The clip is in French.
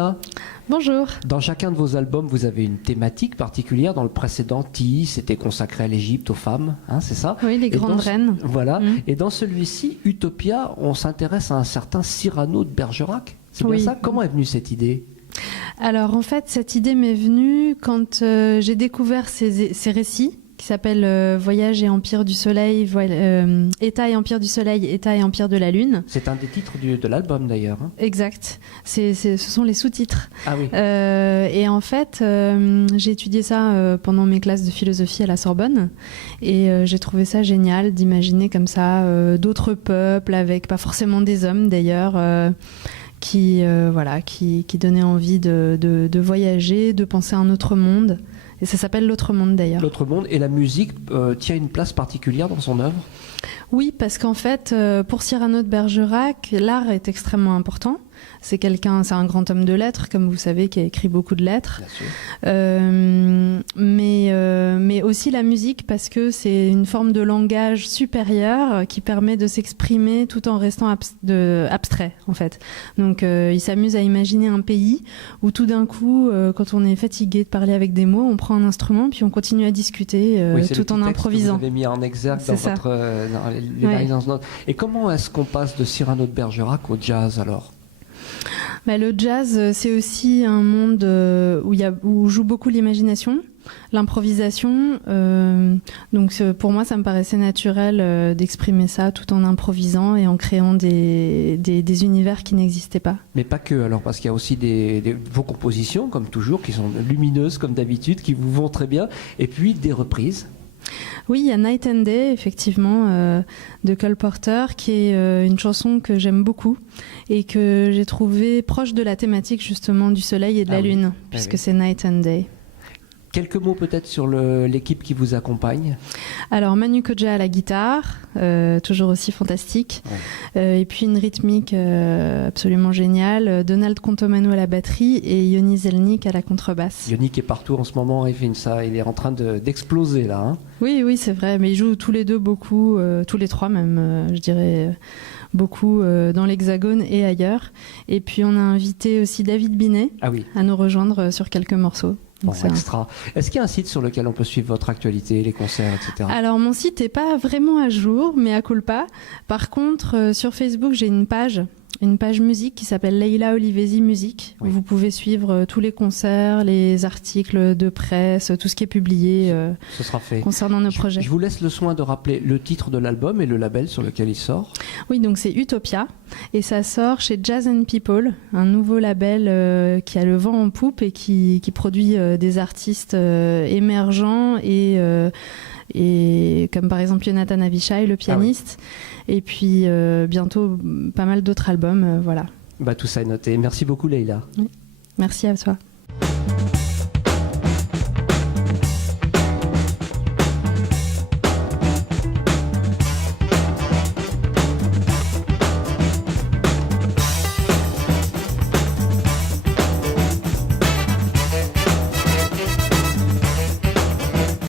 Leïla. Bonjour. Dans chacun de vos albums, vous avez une thématique particulière. Dans le précédent, Ti, c'était consacré à l'Égypte, aux femmes, hein, c'est ça? Oui, les grandes reines. Voilà. Et dans celui-ci, Utopia, on s'intéresse à un certain Cyrano de Bergerac. C'est bien ça? Comment est venue cette idée? Alors en fait, cette idée m'est venue quand j'ai découvert ces récits qui s'appellent Voyage et Empire du Soleil, État et Empire du Soleil, État et Empire de la Lune. C'est un des titres de l'album d'ailleurs. Hein. Exact. Ce sont les sous-titres. Ah oui. Et en fait, j'ai étudié ça pendant mes classes de philosophie à la Sorbonne. Et j'ai trouvé ça génial d'imaginer comme ça d'autres peuples avec pas forcément des hommes d'ailleurs. Qui donnait envie de voyager, de penser à un autre monde. Et ça s'appelle L'autre monde d'ailleurs. L'autre monde, et la musique tient une place particulière dans son œuvre? Oui, parce qu'en fait, pour Cyrano de Bergerac, l'art est extrêmement important. C'est un grand homme de lettres, comme vous savez, qui a écrit beaucoup de lettres. Mais aussi la musique, parce que c'est une forme de langage supérieur qui permet de s'exprimer tout en restant abstrait, en fait. Donc, il s'amuse à imaginer un pays où tout d'un coup, quand on est fatigué de parler avec des mots, on prend un instrument puis on continue à discuter tout en improvisant. Que vous avez mis en exergue dans votre notes. Et comment est-ce qu'on passe de Cyrano de Bergerac au jazz alors? Le jazz, c'est aussi un monde où joue beaucoup l'imagination, l'improvisation. Donc pour moi, ça me paraissait naturel d'exprimer ça tout en improvisant et en créant des univers qui n'existaient pas. Mais pas que, alors, parce qu'il y a aussi vos compositions, comme toujours, qui sont lumineuses comme d'habitude, qui vous vont très bien, et puis des reprises. Oui, il y a Night and Day, effectivement, de Cole Porter, qui est une chanson que j'aime beaucoup et que j'ai trouvée proche de la thématique justement du soleil et de la lune, puisque c'est Night and Day. Quelques mots peut-être sur l'équipe qui vous accompagne. Alors Manu Kodja à la guitare, toujours aussi fantastique, et puis une rythmique absolument géniale, Donald Contomano à la batterie et Yoni Zelnik à la contrebasse. Yoni qui est partout en ce moment, il est en train d'exploser là. Hein. Oui, c'est vrai, mais ils jouent tous les deux beaucoup, tous les trois même, je dirais, beaucoup dans l'Hexagone et ailleurs. Et puis on a invité aussi David Binet à nous rejoindre sur quelques morceaux. Bon, extra. Est-ce qu'il y a un site sur lequel on peut suivre votre actualité, les concerts, etc.? Alors, mon site n'est pas vraiment à jour, mais à culpa. Par contre, sur Facebook, j'ai une page musique qui s'appelle Leïla Olivesi Musique, où vous pouvez suivre tous les concerts, les articles de presse, tout ce qui est publié ce sera fait. Concernant nos projets. Je vous laisse le soin de rappeler le titre de l'album et le label sur lequel il sort. Oui, donc c'est Utopia, et ça sort chez Jazz and People, un nouveau label qui a le vent en poupe et qui produit des artistes émergents et comme par exemple Jonathan Avishai, le pianiste, et puis bientôt pas mal d'autres albums, voilà. Tout ça est noté. Merci beaucoup Leïla. Oui. Merci à toi.